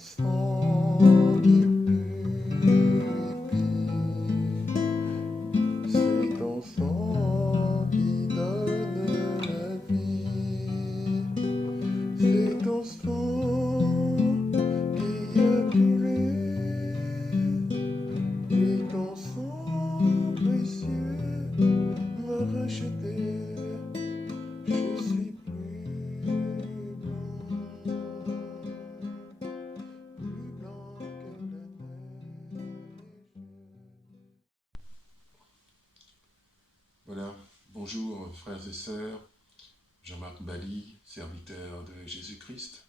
sang qui purifie, c'est ton sang qui donne la vie, c'est ton sang qui a coulé, oui ton sang précieux m'a racheté, je suis plus blanc que la neige. Voilà, bonjour frères et sœurs, Jean-Marc Bali, serviteur de Jésus-Christ.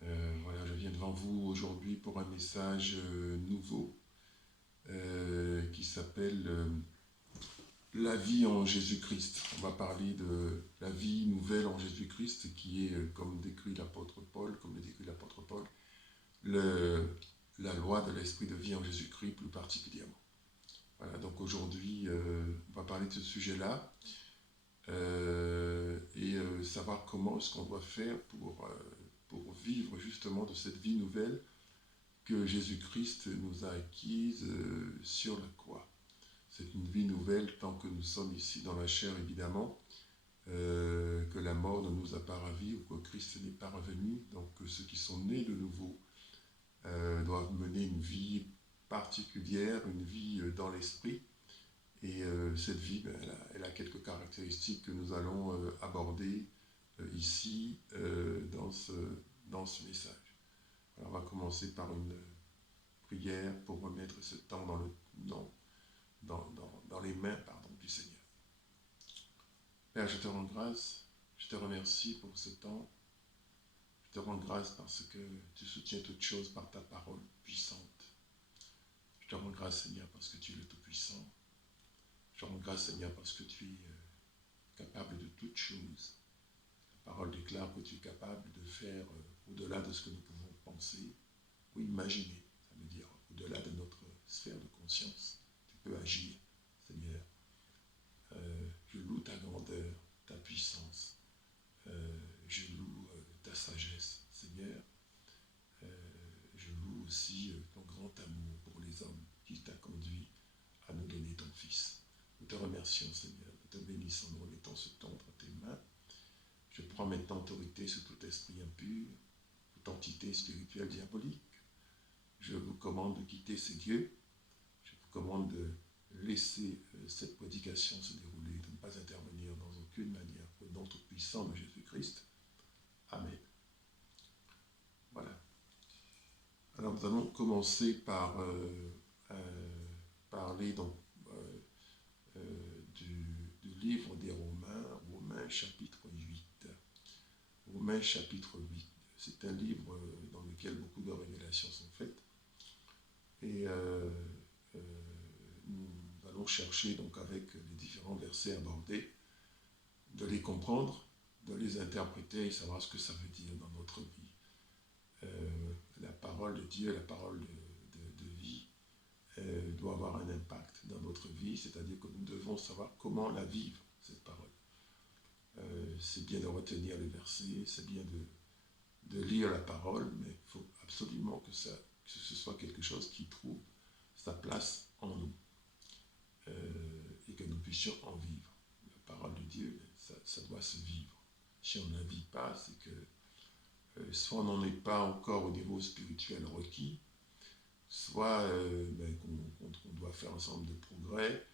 Voilà, je viens devant vous aujourd'hui pour un message nouveau qui s'appelle la vie en Jésus-Christ. On va parler de la vie nouvelle en Jésus-Christ qui est, comme décrit l'apôtre Paul, la loi de l'esprit de vie en Jésus-Christ plus particulièrement. Voilà, donc aujourd'hui, on va parler de ce sujet-là et savoir comment est-ce qu'on doit faire pour vivre justement de cette vie nouvelle que Jésus-Christ nous a acquise sur la croix. C'est une vie nouvelle tant que nous sommes ici dans la chair, évidemment, que la mort ne nous a pas ravis ou que Christ n'est pas revenu. Donc ceux qui sont nés de nouveau doivent mener une vie particulière, une vie dans l'esprit. Et cette vie, elle a quelques caractéristiques que nous allons aborder ici dans ce message. Alors, on va commencer par une prière pour remettre ce temps dans les mains du Seigneur. Père, je te rends grâce, je te remercie pour ce temps. Je te rends grâce parce que tu soutiens toutes choses par ta parole puissante. Je te rends grâce, Seigneur, parce que tu es le Tout-Puissant. Je te rends grâce, Seigneur, parce que tu es capable de toutes choses. La parole déclare que tu es capable de faire au-delà de ce que nous pouvons penser ou imaginer. Ça veut dire au-delà de notre sphère de conscience. Tu peux agir, Seigneur. Je loue ta grandeur, ta puissance. Je loue ta sagesse, Seigneur. Je loue aussi ton grand amour pour les hommes qui t'a conduit à nous donner ton Fils. Nous te remercions, Seigneur. Nous te bénissons, nous remettons ce temps entre tes mains. Je prends maintenant autorité sur tout esprit impur, toute entité spirituelle diabolique. Je vous commande de quitter ces lieux. Je vous commande de laisser cette prédication se dérouler, de ne pas intervenir dans aucune manière au nom tout puissant de Jésus-Christ. Amen. Voilà. Alors nous allons commencer par parler donc du livre des Romains chapitre 8. Romains chapitre 8. C'est un livre dans lequel beaucoup de révélations sont faites. Et nous allons chercher donc avec les différents versets abordés de les comprendre, de les interpréter et savoir ce que ça veut dire dans notre vie. La parole de Dieu, la parole de vie doit avoir un impact dans notre vie, c'est-à-dire que nous devons savoir comment la vivre, cette parole. C'est bien de retenir les versets, c'est bien de lire la parole, mais il faut absolument que ce soit quelque chose qui trouve sa place en nous et que nous puissions en vivre. La parole de Dieu, ça doit se vivre. Si on ne la vit pas, c'est que soit on n'en est pas encore au niveau spirituel requis, soit qu'on doit faire un certain nombre de progrès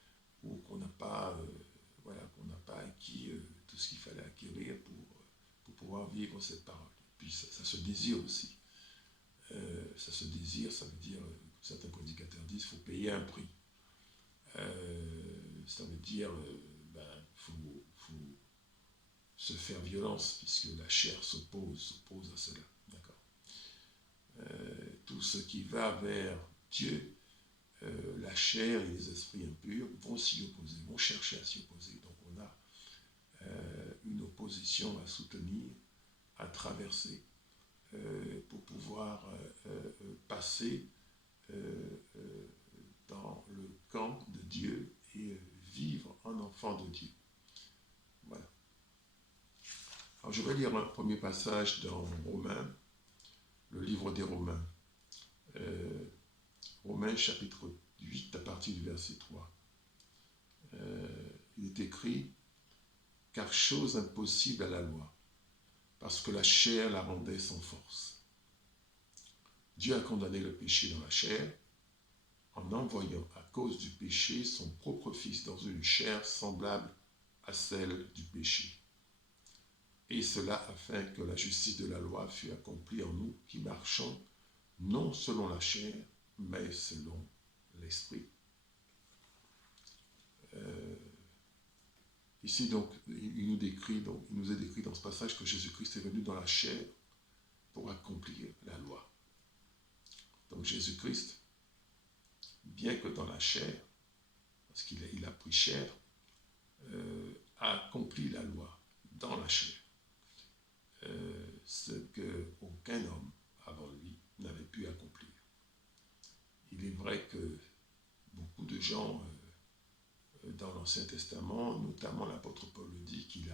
ou qu'on n'a pas, acquis tout ce qu'il fallait acquérir pour pouvoir vivre cette parole. Puis ça se désire aussi. Ça se désire, ça veut dire, certains prédicateurs disent, il faut payer un prix. Ça veut dire, faut se faire violence, puisque la chair s'oppose à cela. D'accord. Tout ce qui va vers Dieu, la chair et les esprits impurs vont s'y opposer, vont chercher à s'y opposer. Donc on a une opposition à soutenir, à traverser, pour pouvoir passer dans le camp de Dieu et vivre en enfant de Dieu. Voilà. Alors je vais lire un premier passage dans Romains, le livre des Romains. Romains chapitre 8 à partir du verset 3. Il est écrit « Car chose impossible à la loi, parce que la chair la rendait sans force. Dieu a condamné le péché dans la chair, en envoyant à cause du péché son propre Fils dans une chair semblable à celle du péché. Et cela afin que la justice de la loi fût accomplie en nous qui marchons non selon la chair, mais selon l'esprit. » Ici, donc, il nous est décrit dans ce passage que Jésus-Christ est venu dans la chair pour accomplir la loi. Donc Jésus-Christ, bien que dans la chair, parce qu'il a pris chair, a accompli la loi dans la chair. Ce qu'aucun homme avant lui n'avait pu accomplir. Il est vrai que beaucoup de gens dans l'Ancien Testament, notamment l'apôtre Paul le dit, qu'il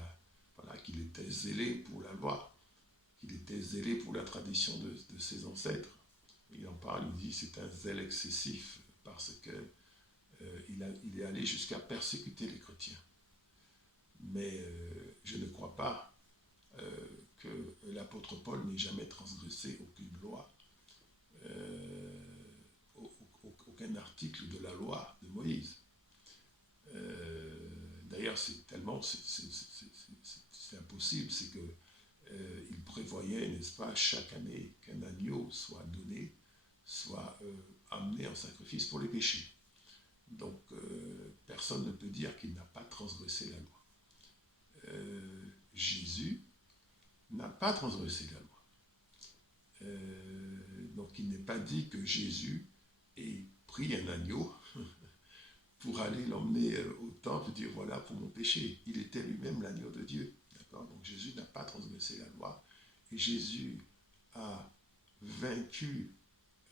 était zélé pour la loi, qu'il était zélé pour la tradition de ses ancêtres. Il en parle, il dit c'est un zèle excessif parce qu'il est allé jusqu'à persécuter les chrétiens. Mais je ne crois pas que l'apôtre Paul n'ait jamais transgressé aucune loi, aucun article de la loi de Moïse. D'ailleurs, c'est impossible, c'est qu'il prévoyait, n'est-ce pas, chaque année qu'un agneau soit donné, soit amené en sacrifice pour les péchés. Donc, personne ne peut dire qu'il n'a pas transgressé la loi. Jésus n'a pas transgressé la loi. Donc, il n'est pas dit que Jésus ait pris un agneau pour aller l'emmener au temple et dire voilà pour mon péché. Il était lui-même l'agneau de Dieu. D'accord ? Donc Jésus n'a pas transgressé la loi. Et Jésus a vaincu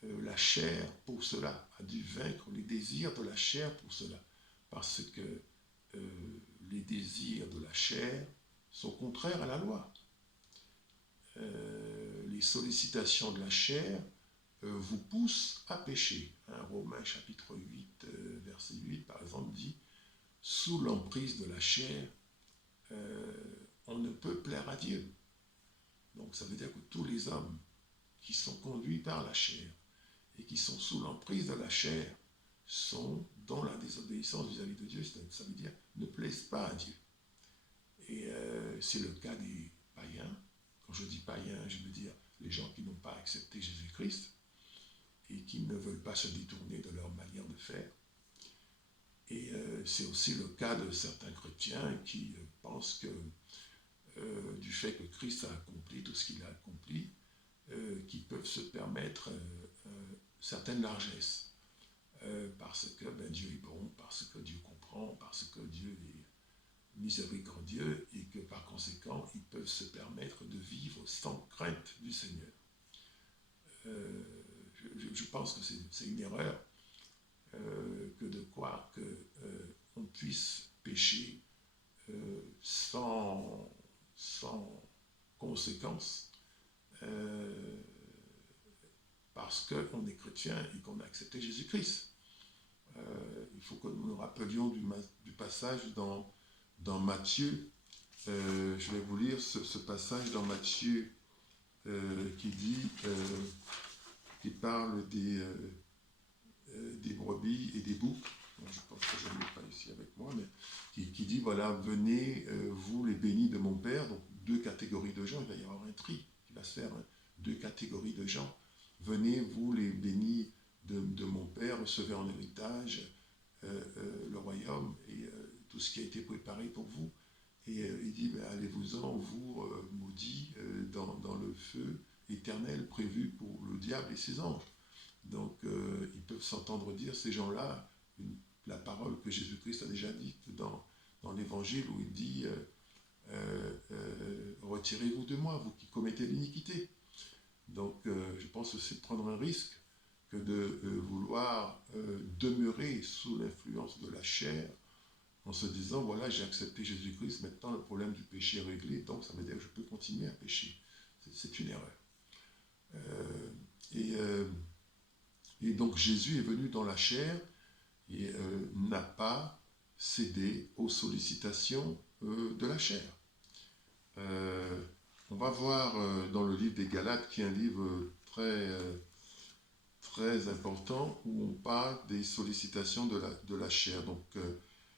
la chair pour cela, a dû vaincre les désirs de la chair pour cela. Parce que les désirs de la chair sont contraires à la loi. Les sollicitations de la chair vous pousse à pécher. Romains chapitre 8, verset 8, par exemple, dit « Sous l'emprise de la chair, on ne peut plaire à Dieu. » Donc ça veut dire que tous les hommes qui sont conduits par la chair et qui sont sous l'emprise de la chair sont dans la désobéissance vis-à-vis de Dieu, ça veut dire ne plaisent pas à Dieu. Et c'est le cas des païens. Quand je dis païens, je veux dire les gens qui n'ont pas accepté Jésus-Christ et qui ne veulent pas se détourner de leur manière de faire. Et c'est aussi le cas de certains chrétiens qui pensent que du fait que Christ a accompli tout ce qu'il a accompli, qui peuvent se permettre certaines largesses, parce que Dieu est bon, parce que Dieu comprend, parce que Dieu est miséricordieux, et que par conséquent, ils peuvent se permettre de vivre sans crainte du Seigneur. Je pense que c'est une erreur que de croire qu'on puisse pécher sans conséquence parce qu'on est chrétien et qu'on a accepté Jésus-Christ. Il faut que nous nous rappelions du passage dans Matthieu. Je vais vous lire ce passage dans Matthieu qui parle des brebis et des boucs. Je pense que je ne l'ai pas ici avec moi, mais qui dit, voilà, venez, vous les bénis de mon Père, donc deux catégories de gens, il va y avoir un tri qui va se faire, deux catégories de gens. Venez, vous les bénis de mon Père, recevez en héritage le royaume et tout ce qui a été préparé pour vous. Et il dit, allez-vous-en, vous maudits, dans le feu éternel prévu pour le diable et ses anges. Donc, ils peuvent s'entendre dire, ces gens-là, la parole que Jésus-Christ a déjà dite dans l'Évangile, où il dit retirez-vous de moi, vous qui commettez l'iniquité. Donc, je pense que c'est prendre un risque que de vouloir demeurer sous l'influence de la chair en se disant, voilà, j'ai accepté Jésus-Christ, maintenant le problème du péché est réglé, donc ça veut dire que je peux continuer à pécher. C'est une erreur. Et donc Jésus est venu dans la chair et n'a pas cédé aux sollicitations de la chair. On va voir dans le livre des Galates, qui est un livre très important, où on parle des sollicitations de la chair. Donc,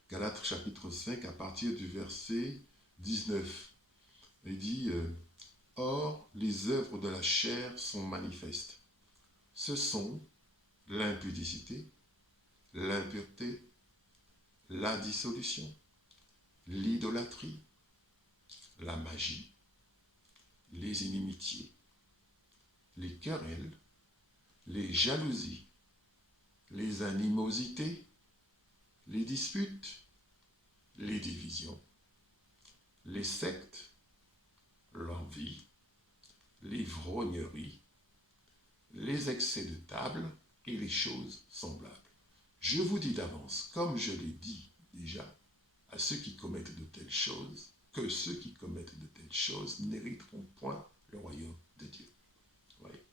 Galates chapitre 5, à partir du verset 19. Il dit Or, les œuvres de la chair sont manifestes. Ce sont l'impudicité, l'impureté, la dissolution, l'idolâtrie, la magie, les inimitiés, les querelles, les jalousies, les animosités, les disputes, les divisions, les sectes, l'envie, les vrogneries, les excès de table et les choses semblables. Je vous dis d'avance, comme je l'ai dit déjà, à ceux qui commettent de telles choses, que ceux qui commettent de telles choses n'hériteront point le royaume de Dieu. Voyez.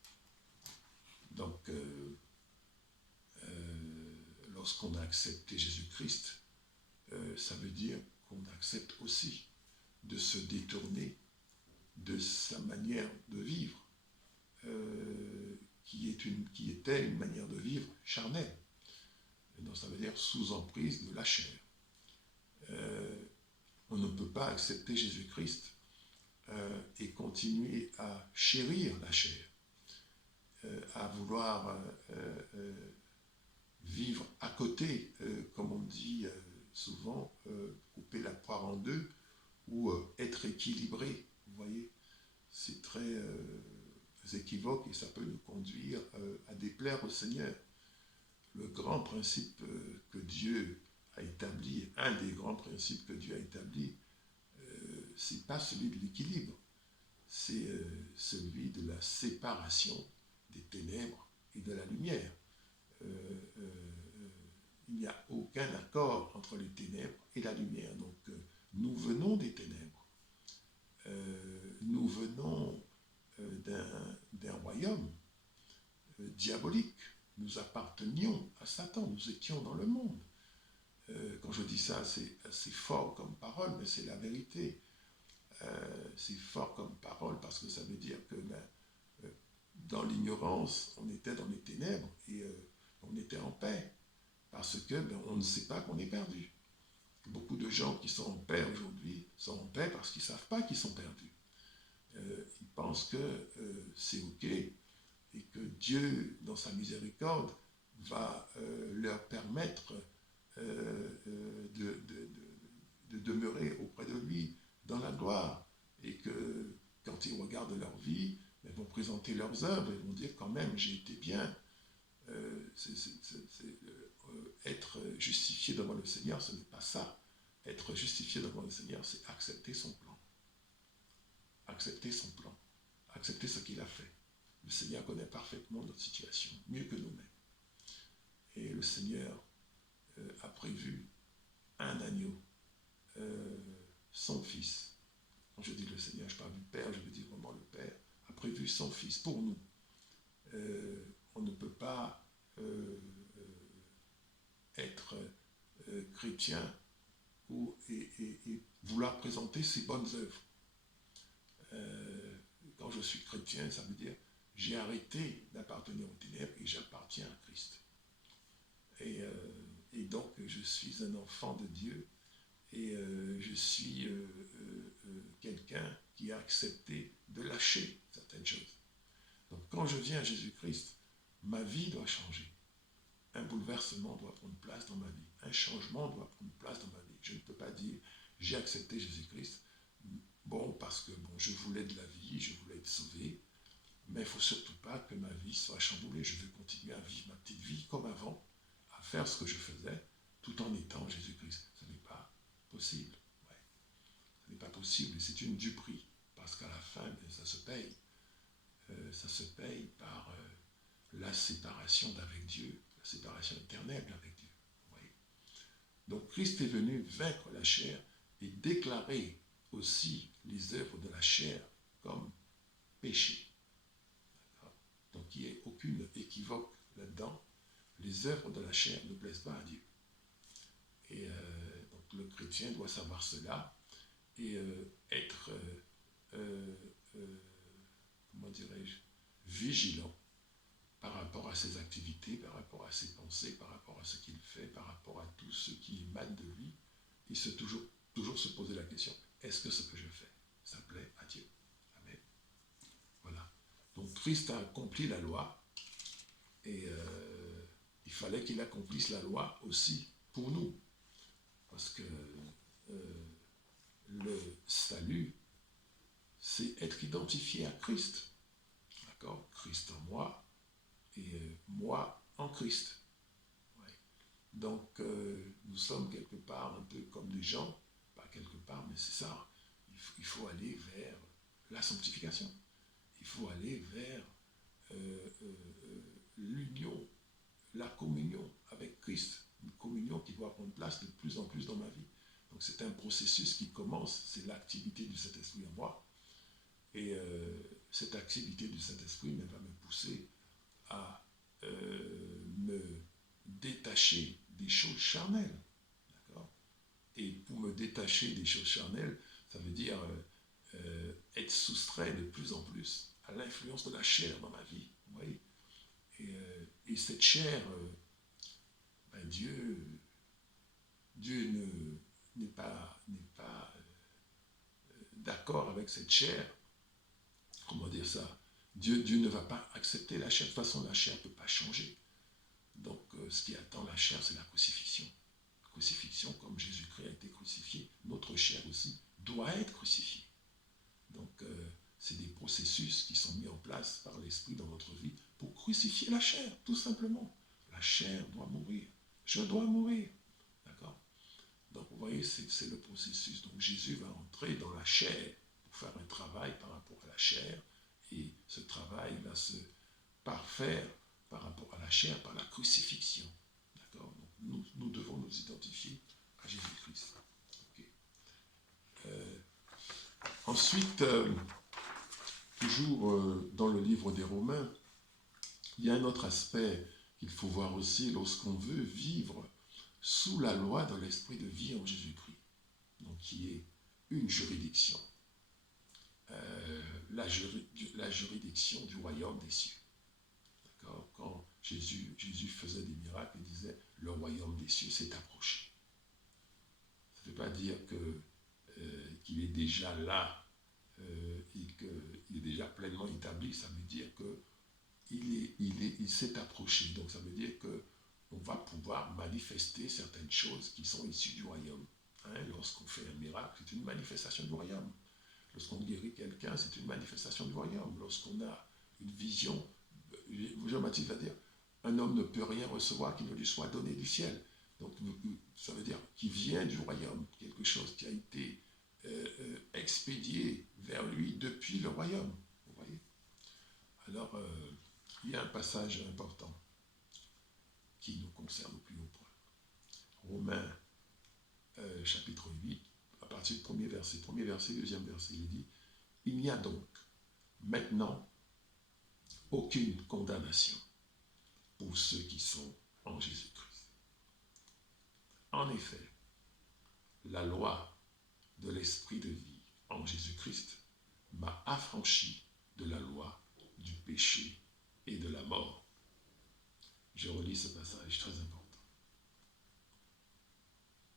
Donc, lorsqu'on a accepté Jésus-Christ, ça veut dire qu'on accepte aussi de se détourner de sa manière de vivre, qui était une manière de vivre charnelle. Donc ça veut dire sous emprise de la chair. On ne peut pas accepter Jésus-Christ et continuer à chérir la chair, à vouloir vivre à côté, comme on dit souvent, couper la poire en deux, ou être équilibré. Vous voyez, c'est très équivoque et ça peut nous conduire à déplaire au Seigneur. Le grand principe que Dieu a établi, un des grands principes que Dieu a établi, c'est pas celui de l'équilibre, c'est celui de la séparation des ténèbres et de la lumière. Il n'y a aucun accord entre les ténèbres et la lumière. Donc, nous venons des ténèbres. Nous venons d'un royaume diabolique. Nous appartenions à Satan. Nous étions dans le monde. Quand je dis ça, c'est assez fort comme parole, mais c'est la vérité. C'est fort comme parole parce que ça veut dire que dans l'ignorance, on était dans les ténèbres et on était en paix. Parce que on ne sait pas qu'on est perdu. Beaucoup de gens qui sont en paix aujourd'hui sont en paix parce qu'ils ne savent pas qu'ils sont perdus. Ils pensent que c'est OK et que Dieu, dans sa miséricorde, va leur permettre de demeurer auprès de lui dans la gloire. Et que quand ils regardent leur vie, ils vont présenter leurs œuvres et vont dire quand même j'ai été bien. Être justifié devant le Seigneur, ce n'est pas ça. Être justifié devant le Seigneur, c'est accepter son plan. Accepter son plan. Accepter ce qu'il a fait. Le Seigneur connaît parfaitement notre situation, mieux que nous-mêmes. Et le Seigneur a prévu un agneau, son fils. Quand je dis le Seigneur, je parle du Père, je veux dire vraiment le Père, a prévu son fils pour nous. On ne peut pas être chrétien et vouloir présenter ses bonnes œuvres. Quand je suis chrétien, ça veut dire j'ai arrêté d'appartenir aux ténèbres et j'appartiens à Christ. Et donc je suis un enfant de Dieu et je suis quelqu'un qui a accepté de lâcher certaines choses. Donc quand je viens à Jésus-Christ, ma vie doit changer. Un bouleversement doit prendre place dans ma vie. Un changement doit prendre place dans ma vie. Je ne peux pas dire j'ai accepté Jésus-Christ, parce que je voulais de la vie, je voulais être sauvé, mais il ne faut surtout pas que ma vie soit chamboulée. Je veux continuer à vivre ma petite vie comme avant, à faire ce que je faisais, tout en étant Jésus-Christ. Ce n'est pas possible. Ouais. Ce n'est pas possible et c'est une duperie, parce qu'à la fin, ça se paye. Ça se paye par la séparation d'avec Dieu, la séparation éternelle avec Dieu. Vous voyez. Donc Christ est venu vaincre la chair et déclarer aussi les œuvres de la chair comme péché. Donc il n'y ait aucune équivoque là-dedans. Les œuvres de la chair ne plaisent pas à Dieu. Et donc le chrétien doit savoir cela et être, comment dirais-je, vigilant par rapport à ses activités, par rapport à ses pensées, par rapport à ce qu'il fait, par rapport à tout ce qui émane de lui, et toujours se poser la question, est-ce que ce que je fais, ça plaît à Dieu? Amen. Voilà. Donc Christ a accompli la loi, et il fallait qu'il accomplisse la loi aussi pour nous. Parce que le salut, c'est être identifié à Christ. D'accord? Christ en moi, et moi en Christ. Ouais. Donc, nous sommes quelque part un peu comme des gens, pas quelque part, mais c'est ça. Il faut aller vers la sanctification. Il faut aller vers l'union, la communion avec Christ. Une communion qui doit prendre place de plus en plus dans ma vie. Donc, c'est un processus qui commence, c'est l'activité du Saint-Esprit en moi. Et cette activité du Saint-Esprit va me pousser à me détacher des choses charnelles. D'accord? Et pour me détacher des choses charnelles, ça veut dire être soustrait de plus en plus à l'influence de la chair dans ma vie. Vous voyez? Et cette chair, Dieu n'est pas d'accord avec cette chair. Comment dire ça? Dieu ne va pas accepter la chair. De toute façon, la chair ne peut pas changer. Donc, ce qui attend la chair, c'est la crucifixion. La crucifixion, comme Jésus-Christ a été crucifié, notre chair aussi doit être crucifiée. Donc, c'est des processus qui sont mis en place par l'Esprit dans notre vie pour crucifier la chair, tout simplement. La chair doit mourir. Je dois mourir. D'accord? Donc, vous voyez, c'est le processus. Donc, Jésus va entrer dans la chair pour faire un travail par rapport à la chair. Et ce travail va se parfaire par rapport à la chair, par la crucifixion. D'accord? Donc, nous devons nous identifier à Jésus-Christ. Okay. Ensuite, toujours dans le livre des Romains, il y a un autre aspect qu'il faut voir aussi lorsqu'on veut vivre sous la loi de l'esprit de vie en Jésus-Christ, donc qui est une juridiction, la juridiction du royaume des cieux. D'accord? Quand Jésus faisait des miracles, il disait « le royaume des cieux s'est approché ». Ça ne veut pas dire qu'il est déjà là et qu'il est déjà pleinement établi, ça veut dire qu'il s'est approché. Donc ça veut dire qu'on va pouvoir manifester certaines choses qui sont issues du royaume. Hein, lorsqu'on fait un miracle, c'est une manifestation du royaume. Lorsqu'on guérit quelqu'un, c'est une manifestation du royaume. Lorsqu'on a une vision, Jean-Baptiste va dire, un homme ne peut rien recevoir qui ne lui soit donné du ciel. Donc ça veut dire qu'il vient du royaume, quelque chose qui a été expédié vers lui depuis le royaume. Vous voyez? Alors, il y a un passage important qui nous concerne au plus haut point. Romains, chapitre 8, à partir du premier verset, deuxième verset, il dit « Il n'y a donc maintenant aucune condamnation pour ceux qui sont en Jésus-Christ. En effet, la loi de l'esprit de vie en Jésus-Christ m'a affranchi de la loi du péché et de la mort. » Je relis ce passage très important.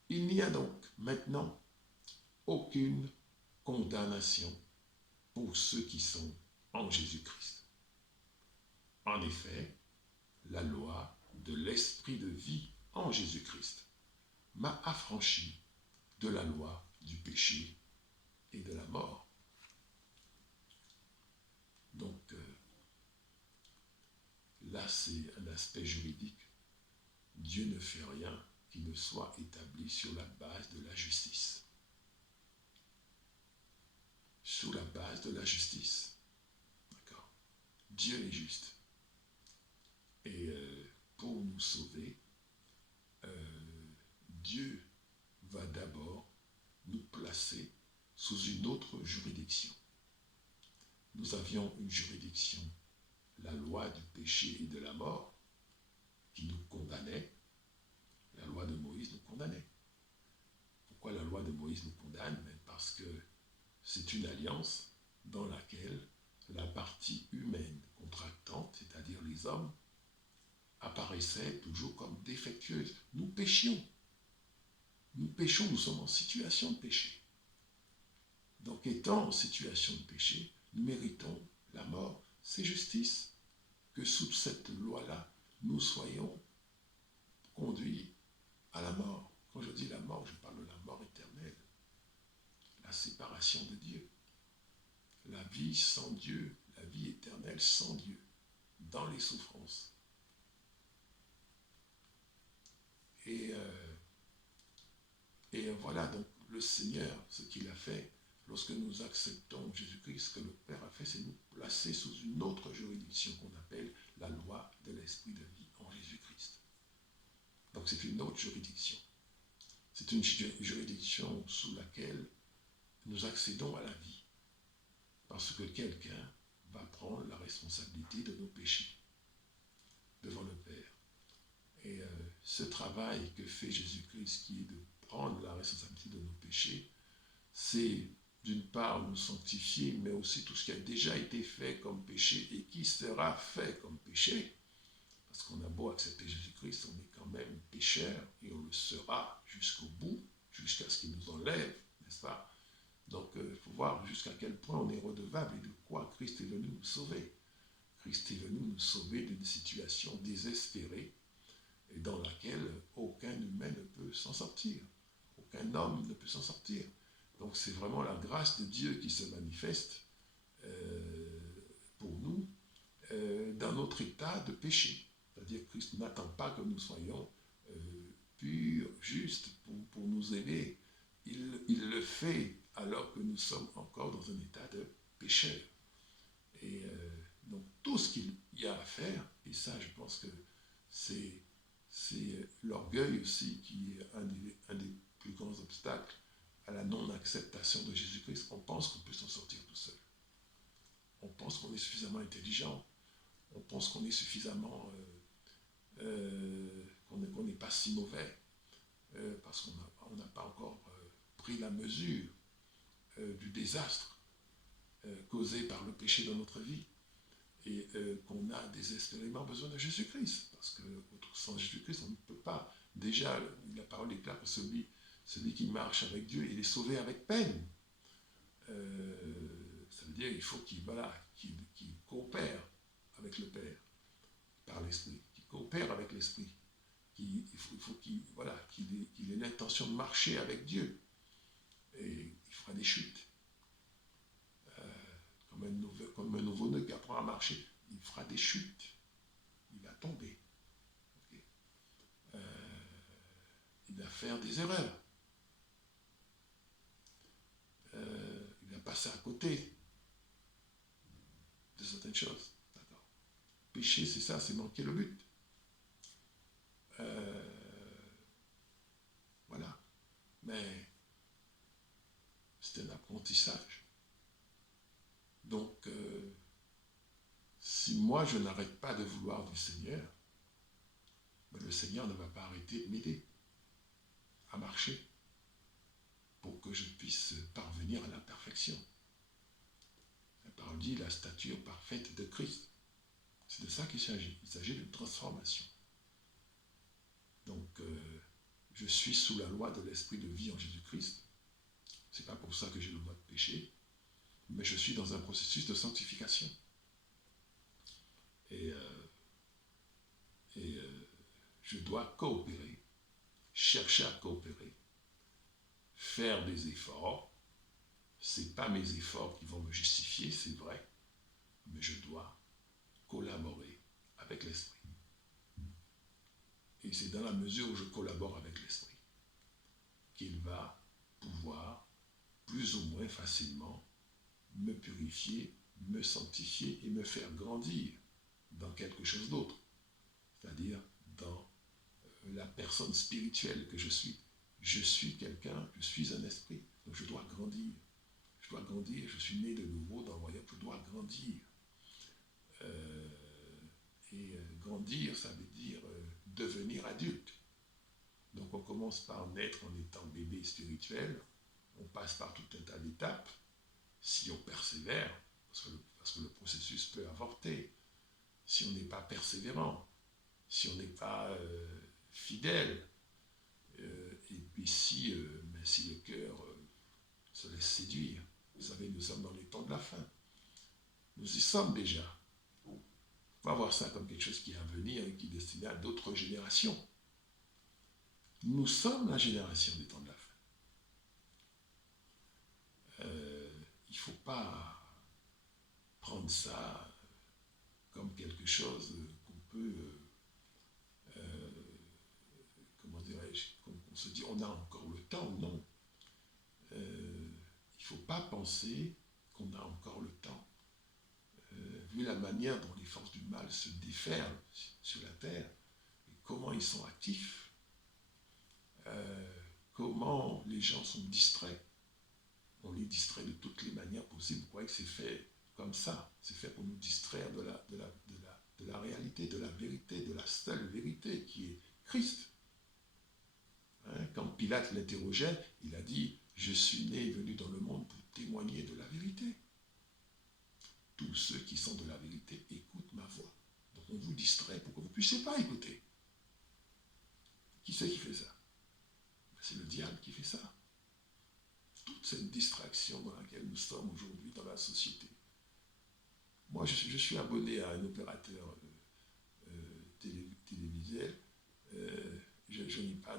Il n'y a donc maintenant aucune condamnation pour ceux qui sont en Jésus-Christ. En effet, la loi de l'esprit de vie en Jésus-Christ m'a affranchi de la loi du péché et de la mort. Donc, là, c'est un aspect juridique. Dieu ne fait rien qui ne soit établi sur la base de la justice. Sur la base de la justice. D'accord? Dieu est juste. Et pour nous sauver, Dieu va d'abord nous placer sous une autre juridiction. Nous avions une juridiction la loi du péché et de la mort qui nous condamnait. La loi de Moïse nous condamnait. Pourquoi la loi de Moïse nous condamne? Parce que c'est une alliance dans laquelle la partie humaine contractante, c'est-à-dire les hommes, apparaissait toujours comme défectueuse. Nous péchions. Nous péchons, nous sommes en situation de péché. Donc étant en situation de péché, nous méritons la mort. C'est justice que sous cette loi-là, nous soyons conduits à la mort. Quand je dis la mort, je parle de la mort éternelle, la séparation de Dieu, la vie sans Dieu, la vie éternelle sans Dieu, dans les souffrances. Et voilà, donc le Seigneur, ce qu'il a fait, lorsque nous acceptons Jésus-Christ, ce que le Père a fait, c'est nous placer sous une autre juridiction qu'on appelle la loi de l'Esprit de vie en Jésus-Christ. Donc c'est une autre juridiction. C'est une juridiction sous laquelle nous accédons à la vie. Parce que quelqu'un va prendre la responsabilité de nos péchés devant le Père. Et ce travail que fait Jésus-Christ, qui est de prendre la responsabilité de nos péchés, c'est d'une part nous sanctifier, mais aussi tout ce qui a déjà été fait comme péché et qui sera fait comme péché. Parce qu'on a beau accepter Jésus-Christ, on est quand même pécheur et on le sera jusqu'au bout, jusqu'à ce qu'il nous enlève, n'est-ce pas? Donc il faut voir jusqu'à quel point on est redevable et de quoi Christ est venu nous sauver. Christ est venu nous sauver d'une situation désespérée et dans laquelle aucun humain ne peut s'en sortir. Aucun homme ne peut s'en sortir. Donc c'est vraiment la grâce de Dieu qui se manifeste pour nous dans notre état de péché. C'est-à-dire que Christ n'attend pas que nous soyons purs, justes pour nous aimer. Il le fait alors que nous sommes encore dans un état de pécheur. Et donc tout ce qu'il y a à faire, et ça je pense que c'est l'orgueil aussi qui est un des plus grands obstacles à la non-acceptation de Jésus-Christ. On pense qu'on peut s'en sortir tout seul. On pense qu'on est suffisamment intelligent. On pense qu'on est suffisamment... qu'on n'est pas si mauvais. Parce qu'on n'a pas encore pris la mesure du désastre causé par le péché dans notre vie. Et qu'on a désespérément besoin de Jésus-Christ. Parce que sans Jésus-Christ, on ne peut pas. Déjà, la parole déclare que celui qui marche avec Dieu, il est sauvé avec peine. Ça veut dire qu'il faut qu'il coopère avec le Père par l'Esprit, qu'il coopère avec l'Esprit. Il faut qu'il ait l'intention de marcher avec Dieu. Et il fera des chutes. Comme un nouveau-né qui apprend à marcher, il fera des chutes. Il va tomber. Okay. Il va faire des erreurs. Il va passer à côté de certaines choses. D'accord. Pécher, c'est ça, c'est manquer le but. Voilà. Mais c'est un apprentissage. Donc, si moi je n'arrête pas de vouloir du Seigneur, ben le Seigneur ne va pas arrêter de m'aider à marcher pour que je puisse parvenir à la perfection. La parole dit la stature parfaite de Christ. C'est de ça qu'il s'agit. Il s'agit d'une transformation. Donc, je suis sous la loi de l'esprit de vie en Jésus-Christ. Ce n'est pas pour ça que j'ai le droit de pécher, mais je suis dans un processus de sanctification. Et je dois coopérer, chercher à coopérer, faire des efforts. Ce n'est pas mes efforts qui vont me justifier, c'est vrai, mais je dois collaborer avec l'Esprit. Et c'est dans la mesure où je collabore avec l'Esprit qu'il va pouvoir plus ou moins facilement me purifier, me sanctifier et me faire grandir dans quelque chose d'autre, c'est-à-dire dans la personne spirituelle que je suis. Je suis quelqu'un, je suis un esprit, donc je dois grandir. Je dois grandir, je suis né de nouveau dans le royaume, je dois grandir. Et grandir, ça veut dire devenir adulte. Donc on commence par naître en étant bébé spirituel, on passe par tout un tas d'étapes, si on persévère, parce que le processus peut avorter, si on n'est pas persévérant, si on n'est pas fidèle, et puis si le cœur se laisse séduire. Vous savez, nous sommes dans les temps de la fin. Nous y sommes déjà. Il faut voir ça comme quelque chose qui est à venir et qui est destiné à d'autres générations. Nous sommes la génération des temps de la fin. Il ne faut pas prendre ça comme quelque chose qu'on peut, comment dirais-je, qu'on se dit on a encore le temps. Non. Il ne faut pas penser qu'on a encore le temps. Vu la manière dont les forces du mal se déferlent sur la terre, et comment ils sont actifs, comment les gens sont distraits. On les distrait de toutes les manières possibles. Vous croyez que c'est fait comme ça? C'est fait pour nous distraire de la réalité, de la vérité, de la seule vérité qui est Christ. Quand Pilate l'interrogeait, il a dit « Je suis né et venu dans le monde pour témoigner de la vérité. Tous ceux qui sont de la vérité écoutent ma voix. » Donc on vous distrait pour que vous ne puissiez pas écouter. Qui c'est qui fait ça? C'est le diable qui fait ça. Toute cette distraction dans laquelle nous sommes aujourd'hui dans la société. Moi, je suis abonné à un opérateur télévisuel. Je n'ai pas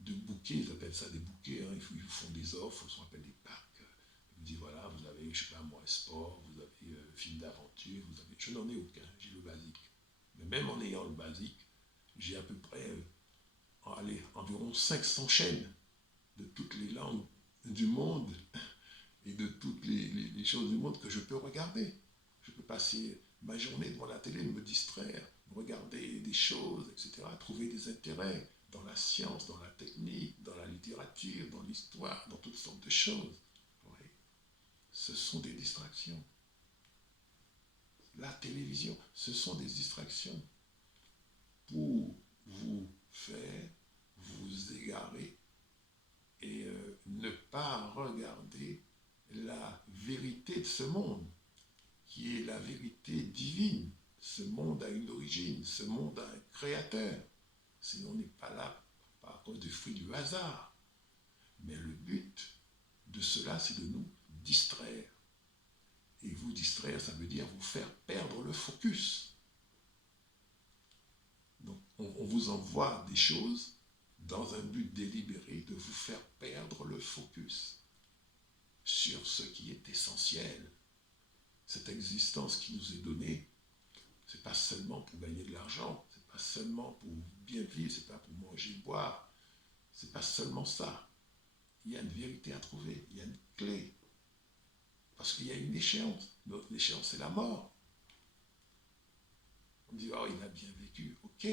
de bouquets, ils appellent ça des bouquets. Hein. Ils font des offres, ce qu'on appelle des packs. Ils me disent voilà, vous avez, je ne sais pas moi, sport, vous avez film d'aventure, vous avez. Je n'en ai aucun, j'ai le basique. Mais même en ayant le basique, j'ai à peu près environ 500 chaînes de toutes les langues du monde et de toutes les choses du monde que je peux regarder. Je peux passer ma journée devant la télé, me distraire, regarder des choses, etc., trouver des intérêts dans la science, dans la technique, dans la littérature, dans l'histoire, dans toutes sortes de choses. Oui. Ce sont des distractions. La télévision, ce sont des distractions pour vous faire vous égarer et ne pas regarder la vérité de ce monde, qui est la vérité divine. Ce monde a une origine, ce monde a un créateur. Sinon, on n'est pas là par cause du fruit du hasard. Mais le but de cela, c'est de nous distraire. Et vous distraire, ça veut dire vous faire perdre le focus. Donc, on vous envoie des choses dans un but délibéré de vous faire perdre le focus sur ce qui est essentiel. Cette existence qui nous est donnée, ce n'est pas seulement pour gagner de l'argent, ce n'est pas seulement pour bien vivre, ce n'est pas pour manger, boire, ce n'est pas seulement ça. Il y a une vérité à trouver, il y a une clé. Parce qu'il y a une échéance. Notre échéance, c'est la mort. On dit, oh, il a bien vécu. Ok,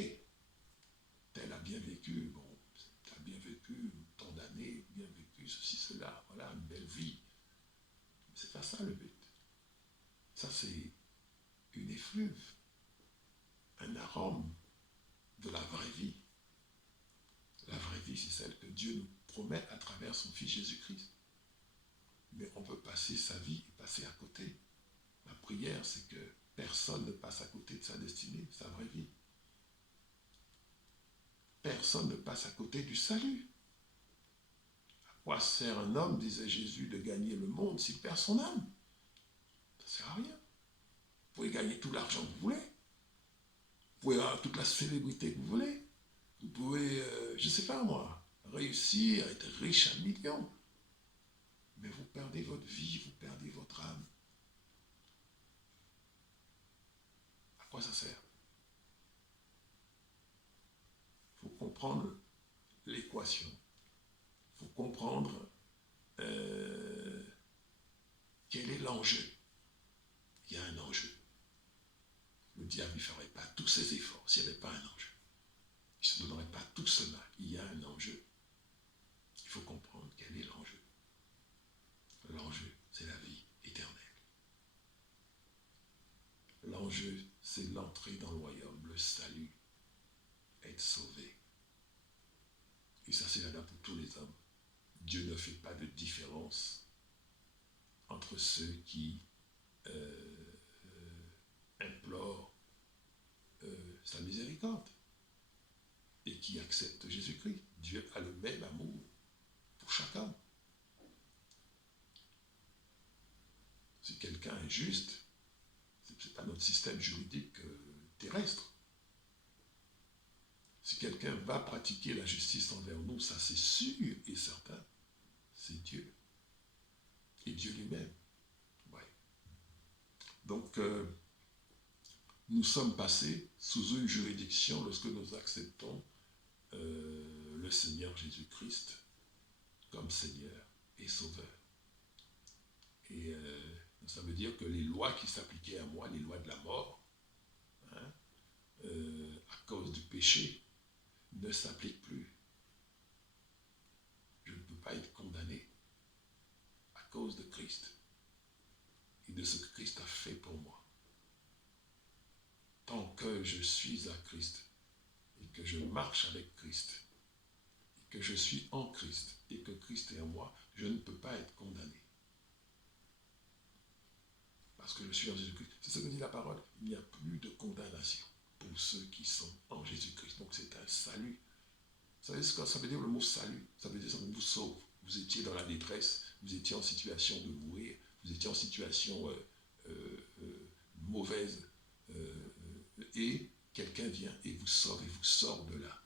tel a bien vécu. Bon, tu as bien vécu, tant d'années, bien vécu, ceci, cela. Voilà, une belle vie. Mais c'est pas ça le but. Ça, c'est une effluve, un arôme de la vraie vie. La vraie vie, c'est celle que Dieu nous promet à travers son Fils Jésus-Christ. Mais on peut passer sa vie et passer à côté. La prière, c'est que personne ne passe à côté de sa destinée, sa vraie vie. Personne ne passe à côté du salut. À quoi sert un homme, disait Jésus, de gagner le monde s'il perd son âme? Ça ne sert à rien. Vous pouvez gagner tout l'argent que vous voulez. Vous pouvez avoir toute la célébrité que vous voulez. Vous pouvez, je ne sais pas moi, réussir à être riche à millions. Mais vous perdez votre vie, vous perdez votre âme. À quoi ça sert? Il faut comprendre l'équation. Il faut comprendre quel est l'enjeu. Il y a un enjeu. Le diable ne ferait pas tous ses efforts s'il n'y avait pas un enjeu. Il ne se donnerait pas tout cela. Il y a un enjeu. Il faut comprendre quel est l'enjeu. L'enjeu, c'est la vie éternelle. L'enjeu, c'est l'entrée dans le royaume, le salut, être sauvé. Et ça, c'est là pour tous les hommes. Dieu ne fait pas de différence entre ceux qui implorent sa miséricorde et qui acceptent Jésus-Christ. Dieu a le même amour pour chacun. Si quelqu'un est juste, ce n'est pas notre système juridique terrestre. Si quelqu'un va pratiquer la justice envers nous, ça c'est sûr et certain, c'est Dieu. Et Dieu lui-même. Ouais. Donc, nous sommes passés sous une juridiction lorsque nous acceptons le Seigneur Jésus-Christ comme Seigneur et Sauveur. Et ça veut dire que les lois qui s'appliquaient à moi, les lois de la mort, hein, à cause du péché, ne s'appliquent plus. Je ne peux pas être condamné à cause de Christ et de ce que Christ a fait pour moi. Tant que je suis à Christ et que je marche avec Christ et que je suis en Christ et que Christ est en moi, je ne peux pas être condamné. Parce que je suis en Jésus-Christ. C'est ce que dit la parole. Il n'y a plus de condamnation pour ceux qui sont en Jésus-Christ. Donc c'est un salut. Vous savez ce que ça veut dire le mot salut? Ça veut dire que ça vous sauve. Vous étiez dans la détresse, vous étiez en situation de mourir, vous étiez en situation mauvaise, et quelqu'un vient et vous sauve et vous sort de là.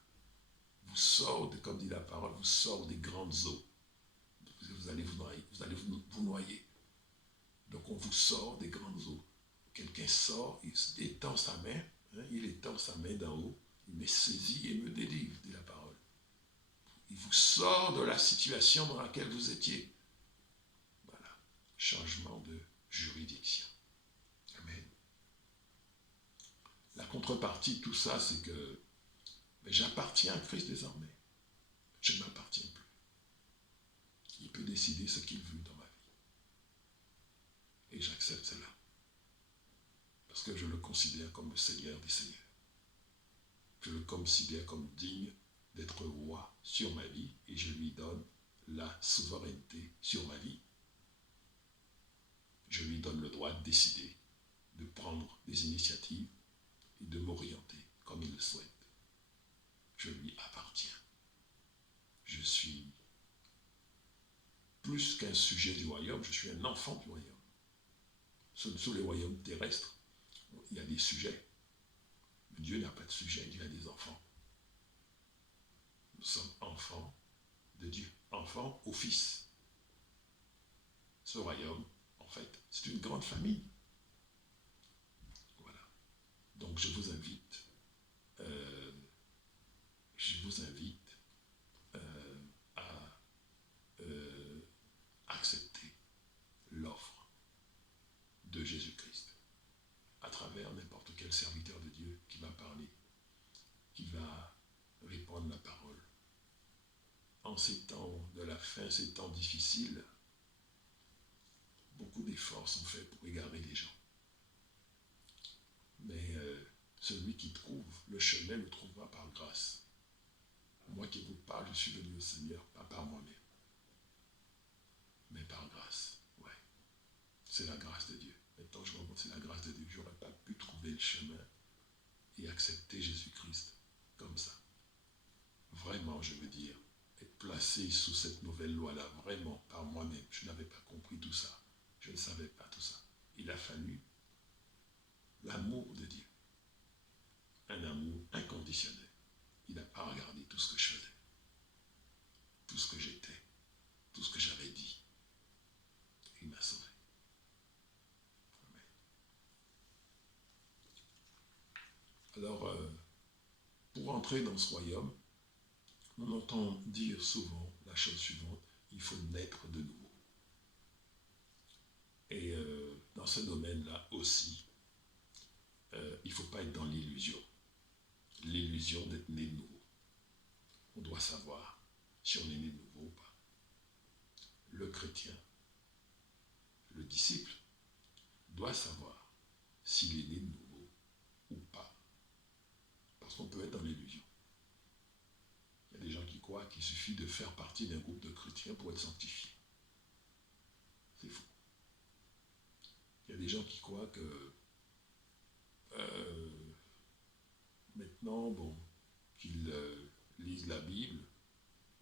Vous sort, comme dit la parole, vous sort des grandes eaux. Vous allez vous noyer. Vous allez vous noyer. Donc on vous sort des grandes eaux. Quelqu'un sort, il étend sa main, hein, il étend sa main d'en haut, il me saisit et me délivre, dit la parole. Il vous sort de la situation dans laquelle vous étiez. Voilà, changement de juridiction. Amen. La contrepartie de tout ça, c'est que j'appartiens à Christ désormais. Je ne m'appartiens plus. Il peut décider ce qu'il veut dans ma vie. Et j'accepte cela. Parce que je le considère comme le Seigneur des Seigneurs. Je le considère comme digne d'être roi sur ma vie et je lui donne la souveraineté sur ma vie. Je lui donne le droit de décider, de prendre des initiatives et de m'orienter comme il le souhaite. Je lui appartiens. Je suis plus qu'un sujet du royaume, je suis un enfant du royaume. Sur les royaumes terrestres, il y a des sujets. Mais Dieu n'a pas de sujet, il a des enfants. Nous sommes enfants de Dieu, enfants au Fils. Ce royaume, en fait, c'est une grande famille. Voilà. Donc je vous invite à accepter l'offre de Jésus-Christ à travers n'importe quel serviteur de Dieu qui va parler, qui va répandre la parole. En ces temps de la fin, ces temps difficiles, beaucoup d'efforts sont faits pour égarer les gens. Mais celui qui trouve le chemin le trouvera par grâce. Moi qui vous parle, je suis venu au Seigneur, pas par moi-même, mais par grâce. Ouais. C'est la grâce de Dieu. Maintenant, je remonte, c'est la grâce de Dieu. Je n'aurais pas pu trouver le chemin et accepter Jésus-Christ comme ça. Vraiment, je veux dire, être placé sous cette nouvelle loi-là, vraiment, par moi-même. Je n'avais pas compris tout ça. Je ne savais pas tout ça. Il a fallu l'amour de Dieu. Un amour inconditionnel. Il n'a pas regardé tout ce que je faisais, tout ce que j'étais, tout ce que j'avais dit. Il m'a sauvé. Amen. Alors, pour entrer dans ce royaume, on entend dire souvent la chose suivante, il faut naître de nouveau. Et dans ce domaine-là aussi, il ne faut pas être dans l'illusion d'être né de nouveau. On doit savoir si on est né de nouveau ou pas. Le chrétien, le disciple, doit savoir s'il est né de nouveau Parce qu'on peut être dans l'illusion. Il y a des gens qui croient qu'il suffit de faire partie d'un groupe de chrétiens pour être sanctifié. C'est faux. Il y a des gens qui croient que maintenant, bon, qu'ils lisent la Bible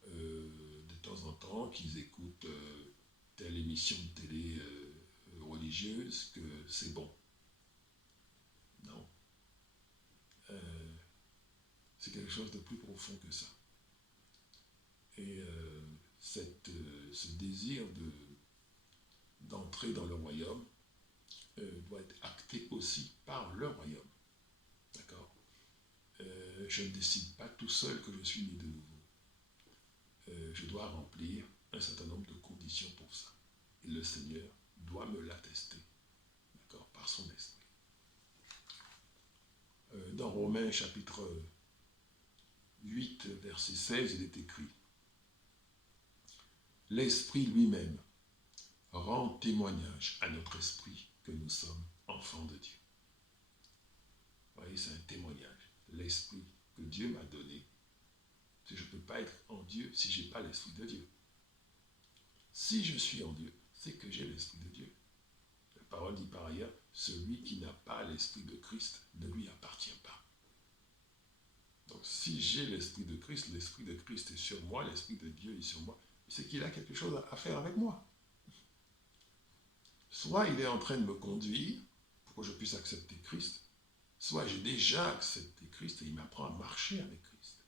de temps en temps, qu'ils écoutent telle émission de télé religieuse, que c'est bon. Non. C'est quelque chose de plus profond que ça. Et ce désir d'entrer dans le royaume doit être acté aussi par le royaume. D'accord? Je ne décide pas tout seul que je suis né de nouveau. Je dois remplir un certain nombre de conditions pour ça. Et le Seigneur doit me l'attester, d'accord, par son esprit. Dans Romains chapitre 8, verset 16, il est écrit: l'Esprit lui-même rend témoignage à notre esprit que nous sommes enfants de Dieu. Vous voyez, c'est un témoignage. L'Esprit que Dieu m'a donné, je ne peux pas être en Dieu si je n'ai pas l'Esprit de Dieu. Si je suis en Dieu, c'est que j'ai l'Esprit de Dieu. La parole dit par ailleurs, celui qui n'a pas l'Esprit de Christ ne lui appartient pas. Donc si j'ai l'Esprit de Christ est sur moi, l'Esprit de Dieu est sur moi, c'est qu'il a quelque chose à faire avec moi. Soit il est en train de me conduire pour que je puisse accepter Christ, soit j'ai déjà accepté Christ et il m'apprend à marcher avec Christ.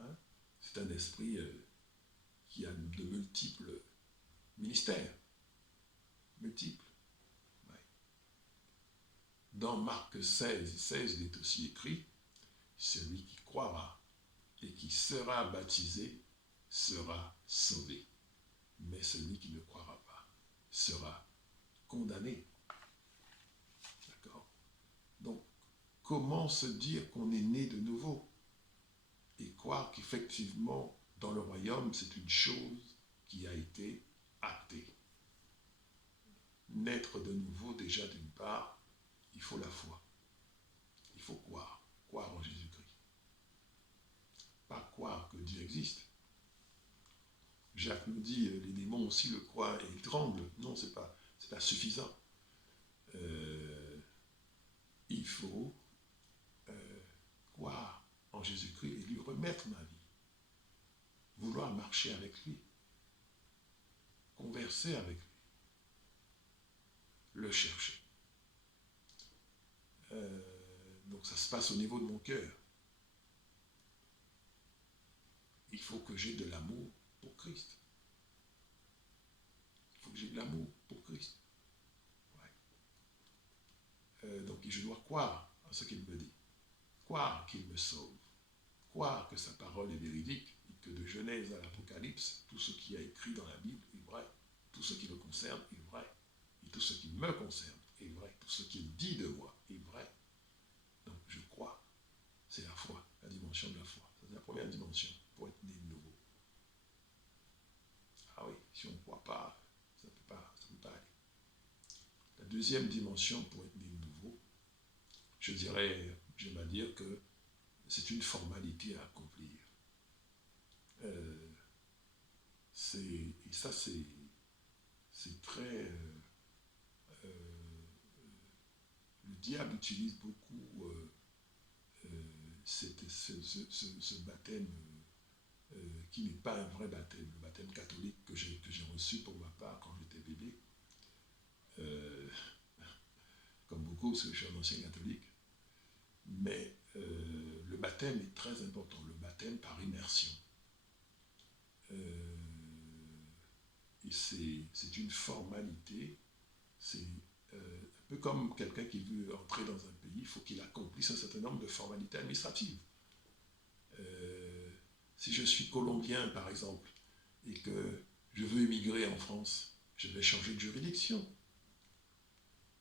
Hein? C'est un esprit qui a de multiples ministères. Multiples. Ouais. Dans Marc 16, il est aussi écrit, celui qui croira et qui sera baptisé sera sauvé. Mais celui qui ne croira pas sera condamné. D'accord? Donc, comment se dire qu'on est né de nouveau et croire qu'effectivement, dans le royaume, c'est une chose qui a été actée. Naître de nouveau, déjà d'une part, il faut la foi. Il faut croire en Jésus-Christ. Pas croire que Dieu existe. Jacques nous dit, les démons aussi le croient et ils tremblent. Non, c'est pas suffisant. Il faut croire en Jésus-Christ et lui remettre ma vie. Vouloir marcher avec lui. Converser avec lui. Le chercher. Donc ça se passe au niveau de mon cœur. Il faut que j'ai de l'amour pour Christ. Il faut que j'ai de l'amour pour Christ. Ouais. Donc je dois croire à ce qu'il me dit. Croire qu'il me sauve. Croire que sa parole est véridique et que de Genèse à l'Apocalypse, tout ce qui est écrit dans la Bible est vrai. Tout ce qui le concerne est vrai. Et tout ce qui me concerne est vrai. Tout ce qu'il dit de moi est vrai. Donc je crois. C'est la foi, la dimension de la foi. C'est la première dimension pour être né de nouveau. Ah oui, si on ne croit pas, ça ne peut pas aller. La deuxième dimension pour être né de nouveau, j'aime à dire que c'est une formalité à accomplir. Et ça, c'est très... le diable utilise beaucoup ce baptême qui n'est pas un vrai baptême, le baptême catholique que j'ai reçu pour ma part quand j'étais bébé. Comme beaucoup, parce que je suis un ancien catholique. Mais le baptême est très important, le baptême par immersion. Et c'est une formalité, c'est un peu comme quelqu'un qui veut entrer dans un pays, il faut qu'il accomplisse un certain nombre de formalités administratives. Si je suis colombien, par exemple, et que je veux émigrer en France, je vais changer de juridiction.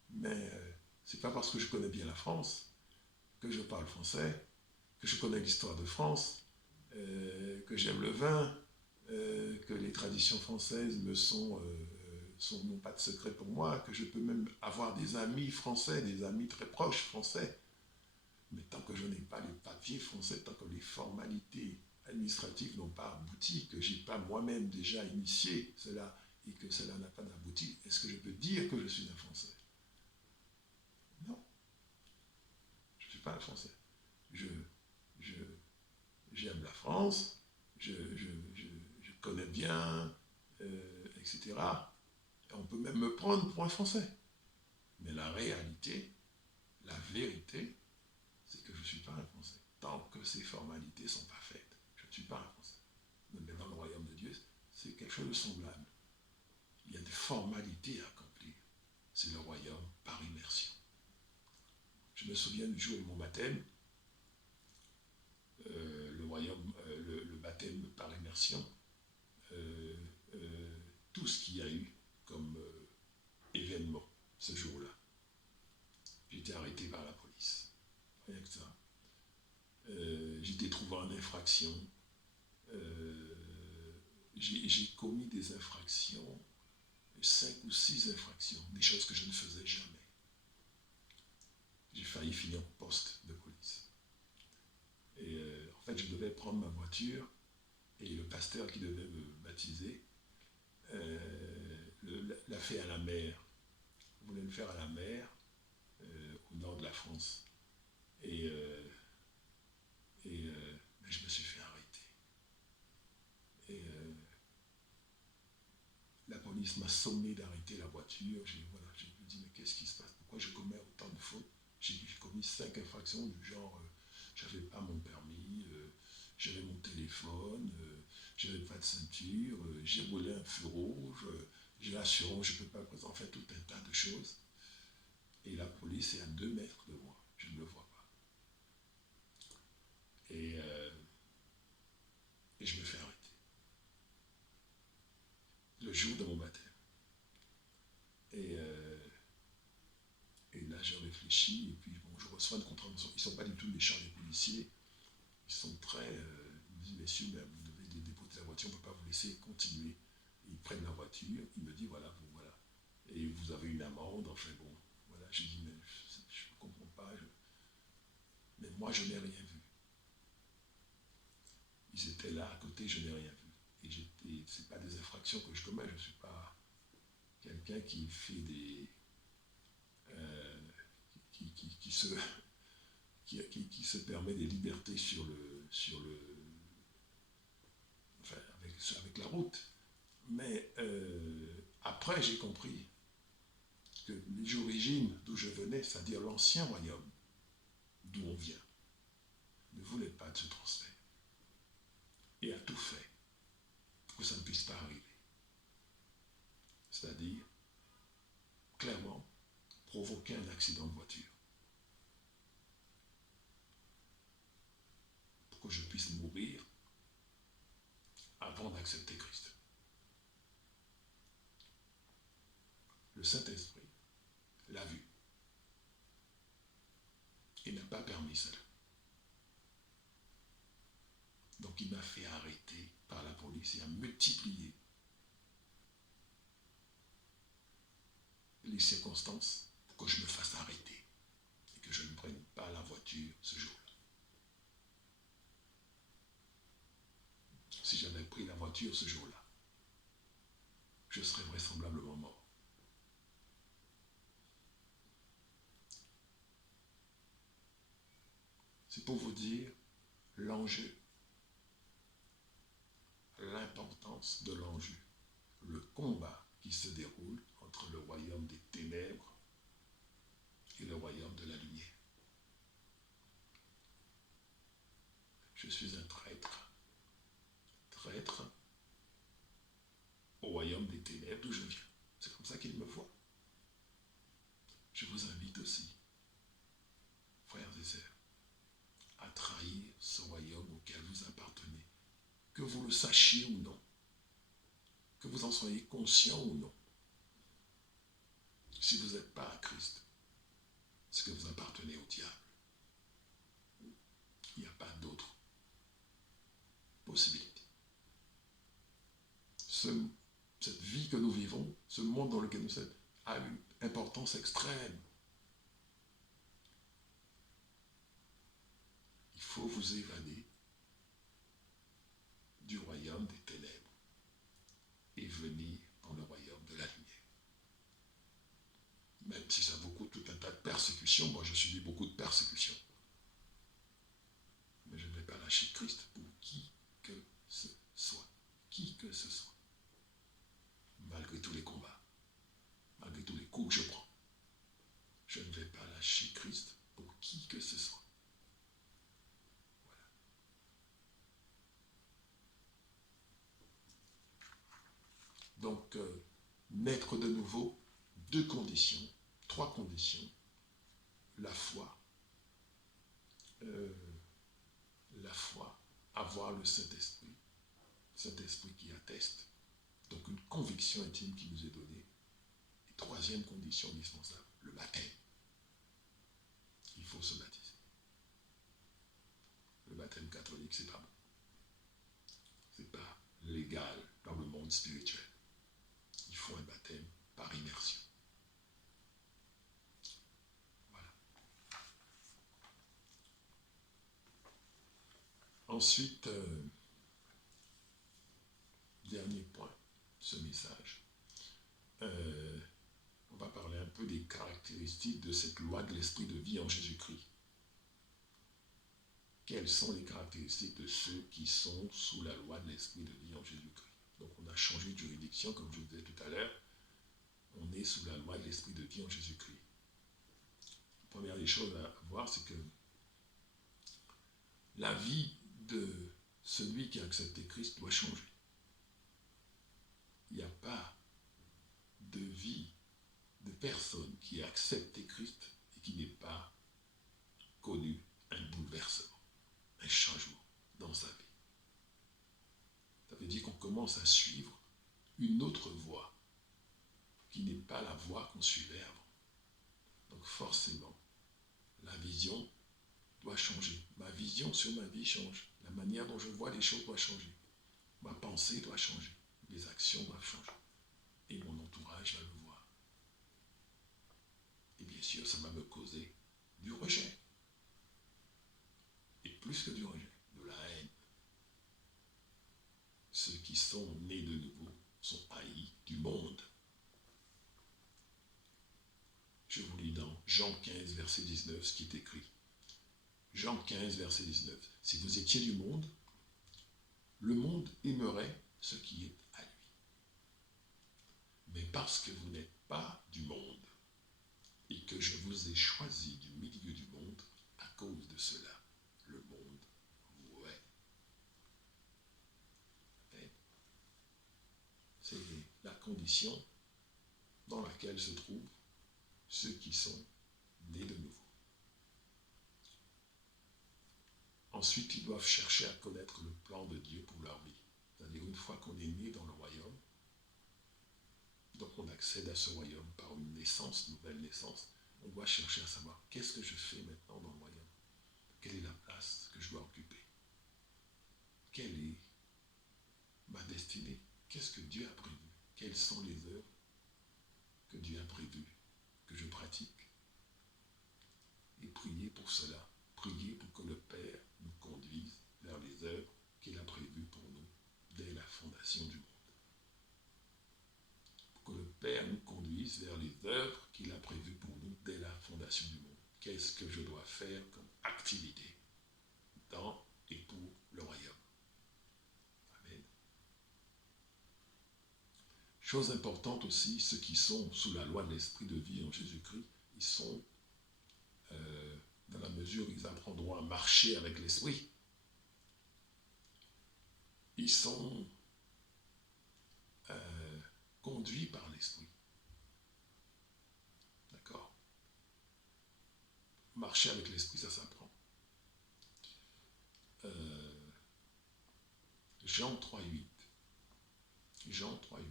Mais ce n'est pas parce que je connais bien la France, que je parle français, que je connais l'histoire de France, que j'aime le vin, que les traditions françaises n'ont pas de secret pour moi, que je peux même avoir des amis français, des amis très proches français, Mais tant que je n'ai pas les papiers français, tant que les formalités administratives n'ont pas abouti, que je n'ai pas moi-même déjà initié cela et que cela n'a pas abouti, est-ce que je peux dire que je suis un Français? Non, je ne suis pas un Français. Je, je, j'aime la France, je connais bien, etc. Et on peut même me prendre pour un Français. Mais la réalité, la vérité, c'est que je ne suis pas un Français. Tant que ces formalités ne sont pas faites, je ne suis pas un Français. Mais dans le royaume de Dieu, c'est quelque chose de semblable. Il y a des formalités à accomplir. C'est le royaume par immersion. Je me souviens du jour de mon baptême, le baptême par immersion, tout ce qu'il y a eu comme événement ce jour-là. J'ai été arrêté par la police. Rien que ça. J'ai été trouvé en infraction. J'ai commis des infractions, 5 ou 6 infractions, des choses que je ne faisais jamais. J'ai failli finir au poste de police. Et en fait, je devais prendre ma voiture et le pasteur qui devait me baptiser l'a fait à la mer. Il voulait le faire à la mer, au nord de la France. Et je me suis fait arrêter. Et la police m'a sommé d'arrêter la voiture. J'ai me dit, mais qu'est-ce qui se passe? Pourquoi je commets autant de fautes? J'ai commis 5 infractions du genre, j'avais pas mon permis, j'avais mon téléphone, j'avais pas de ceinture, j'ai roulé un feu rouge, j'ai l'assurance, je ne peux pas présenter, en fait, tout un tas de choses. Et la police est à 2 mètres de moi, je ne le vois pas. Et je me fais arrêter. Le jour de mon baptême. Et là, je réfléchis, et puis bon, je reçois une contravention. Ils ne sont pas du tout méchants, les policiers. Ils sont très... ils me disent, messieurs, mais vous devez déposer la voiture, on ne peut pas vous laisser continuer. Ils prennent la voiture, ils me disent, voilà, bon, voilà. Et vous avez une amende, enfin bon. Voilà, j'ai dit, mais je ne comprends pas. Mais moi, je n'ai rien vu. Ils étaient là à côté, je n'ai rien vu. Et ce n'est pas des infractions que je commets, je ne suis pas quelqu'un qui fait des... qui se permet des libertés enfin, avec la route. Mais après, j'ai compris que les origines d'où je venais, c'est-à-dire l'ancien royaume, d'où on vient, ne voulait pas de ce transfert. Et a tout fait pour que ça ne puisse pas arriver. C'est-à-dire, clairement, provoquer un accident de voiture. Pour que je puisse mourir avant d'accepter Christ. Le Saint-Esprit l'a vu et n'a pas permis cela. Donc il m'a fait arrêter par la police et a multiplié les circonstances pour que je me fasse arrêter et que je ne prenne pas la voiture ce jour-là. Si j'avais pris la voiture ce jour-là, je serais vraisemblablement mort. C'est pour vous dire l'enjeu, l'importance de l'enjeu, le combat qui se déroule entre le royaume des ténèbres et le royaume de la lumière. Je suis un traître, traître au royaume des ténèbres d'où je viens. C'est comme ça qu'il me voit. Je vous invite aussi, frères et sœurs, à trahir ce royaume auquel vous appartenez, que vous le sachiez ou non, que vous en soyez conscient ou non. Si vous n'êtes pas à Christ, c'est que vous appartenez au diable. Il n'y a pas d'autre possibilité. Cette vie que nous vivons, ce monde dans lequel nous sommes, a une importance extrême. faut vous évader du royaume des ténèbres et venir dans le royaume de la lumière. Même si ça vous coûte tout un tas de persécutions, moi je subis beaucoup de persécutions. Mais je ne vais pas lâcher Christ pour qui que ce soit. Qui que ce soit. Malgré tous les combats, malgré tous les coups que je prends, je ne vais pas lâcher Christ pour qui que ce soit. Voilà. Donc, naître de nouveau, 2 conditions, 3 conditions. La foi, avoir le Saint-Esprit qui atteste, donc une conviction intime qui nous est donnée. Et 3e condition indispensable, le baptême. Il faut se baptiser. Le baptême catholique, c'est pas bon. C'est pas légal dans le monde spirituel. Il faut un baptême par immersion. Voilà. Ensuite, dernier point de ce message. On va parler un peu des caractéristiques de cette loi de l'esprit de vie en Jésus-Christ. Quelles sont les caractéristiques de ceux qui sont sous la loi de l'esprit de vie en Jésus-Christ? Donc on a changé de juridiction, comme je vous disais tout à l'heure. On est sous la loi de l'esprit de vie en Jésus-Christ. La première des choses à voir, c'est que la vie de celui qui a accepté Christ doit changer. Il n'y a pas de vie de personne qui a accepté Christ et qui n'ait pas connu un bouleversement, un changement dans sa vie. Ça veut dire qu'on commence à suivre une autre voie qui n'est pas la voie qu'on suivait avant. Donc forcément, la vision doit changer. Ma vision sur ma vie change. La manière dont je vois les choses doit changer. Ma pensée doit changer. Mes actions doivent changer. Et mon entourage va le voir. Et bien sûr, ça va me causer du rejet. Et plus que du rejet, de la haine. Ceux qui sont nés de nouveau sont haïs du monde. Je vous lis dans Jean 15, verset 19, ce qui est écrit. Jean 15, verset 19. Si vous étiez du monde, le monde aimerait ce qui est à lui. Mais parce que vous n'êtes pas du monde, et que je vous ai choisi du milieu du monde, à cause de cela, le monde vous hait. C'est la condition dans laquelle se trouvent ceux qui sont nés de nouveau. Ensuite, ils doivent chercher à connaître le plan de Dieu pour leur vie. C'est-à-dire, une fois qu'on est né dans le royaume, donc on accède à ce royaume par une naissance, nouvelle naissance, on doit chercher à savoir qu'est-ce que je fais maintenant dans le royaume? Quelle est la place que je dois occuper? Quelle est ma destinée? Qu'est-ce que Dieu a prévu? Quelles sont les œuvres que Dieu a prévues, que je pratique? Et prier pour cela. Prier pour que le Père nous conduise vers les œuvres qu'il a prévues pour nous dès la fondation du monde. Pour que le Père nous conduise vers les œuvres qu'il a prévues pour nous dès la fondation du monde. Qu'est-ce que je dois faire comme activité dans et pour le royaume? Amen. Chose importante aussi, ceux qui sont sous la loi de l'esprit de vie en Jésus-Christ, ils sont dans la mesure où ils apprendront à marcher avec l'esprit. Ils sont conduits par l'esprit. D'accord? Marcher avec l'esprit, ça s'apprend. Jean 3,8. Jean 3,8.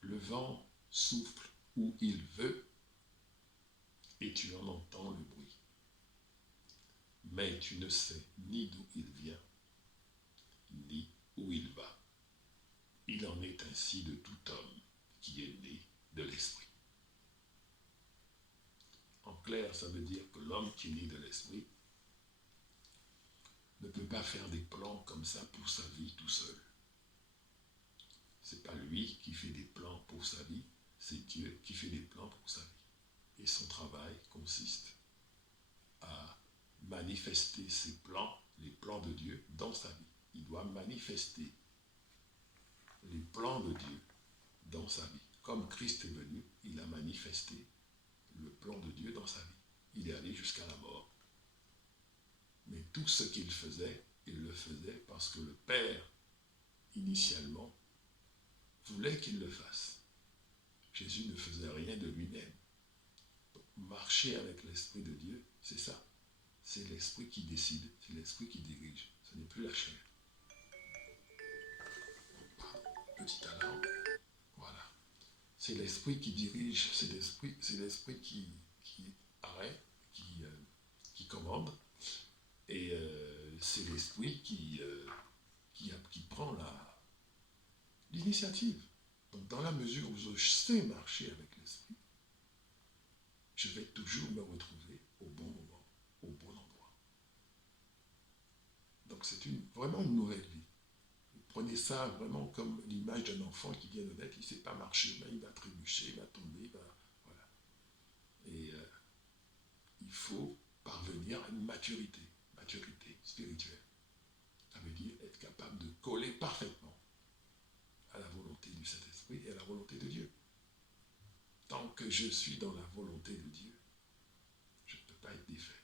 Le vent souffle où il veut et tu en entends le bruit. Mais tu ne sais ni d'où il vient, ni où il va. Il en est ainsi de tout homme qui est né de l'esprit. En clair, ça veut dire que l'homme qui est né de l'esprit ne peut pas faire des plans comme ça pour sa vie tout seul. C'est pas lui qui fait des plans pour sa vie, c'est Dieu qui fait des plans pour sa vie. Et son travail consiste à manifester ses plans, les plans de Dieu dans sa vie. Il doit manifester les plans de Dieu dans sa vie. Comme Christ est venu, il a manifesté le plan de Dieu dans sa vie. Il est allé jusqu'à la mort. Mais tout ce qu'il faisait, il le faisait parce que le Père, initialement, voulait qu'il le fasse. Jésus ne faisait rien de lui-même. Marcher avec l'Esprit de Dieu, c'est ça. C'est l'Esprit qui décide, c'est l'Esprit qui dirige. Ce n'est plus la chair. Petit alarme. Voilà. C'est l'Esprit qui dirige, c'est l'Esprit qui arrête, qui commande. Et c'est l'Esprit qui prend l'initiative. Donc dans la mesure où je sais marcher avec l'Esprit, je vais toujours me retrouver au bon moment, au bon endroit. Donc c'est vraiment une nouvelle vie. Prenez ça vraiment comme l'image d'un enfant qui vient de naître, il ne sait pas marcher, mais il va trébucher, il va tomber, voilà. Et il faut parvenir à une maturité spirituelle. Ça veut dire être capable de coller parfaitement à la volonté du Saint-Esprit et à la volonté de Dieu. Tant que je suis dans la volonté de Dieu, je ne peux pas être défait.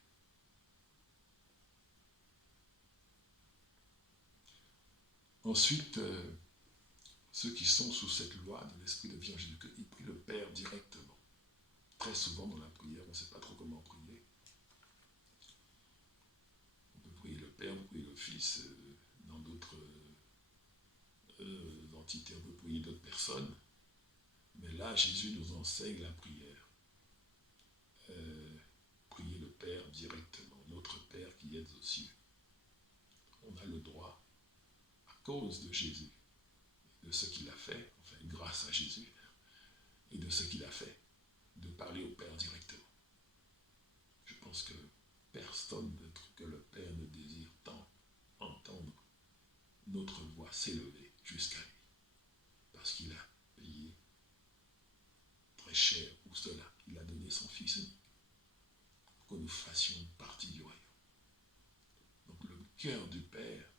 Ensuite, ceux qui sont sous cette loi de l'Esprit de vie en Jésus-Christ, ils prient le Père directement. Très souvent dans la prière, on ne sait pas trop comment prier. On peut prier le Père, on peut prier le Fils, dans d'autres entités, on peut prier d'autres personnes. Mais là, Jésus nous enseigne la prière. Prier le Père directement, notre Père qui est aux cieux. On a le droit, à cause de Jésus, de ce qu'il a fait, enfin grâce à Jésus, et de ce qu'il a fait, de parler au Père directement. Je pense que personne d'autre que le Père ne désire tant entendre notre voix s'élever jusqu'à lui, parce qu'il a payé très cher pour cela. Il a donné son Fils unique pour que nous fassions partie du royaume. Donc le cœur du Père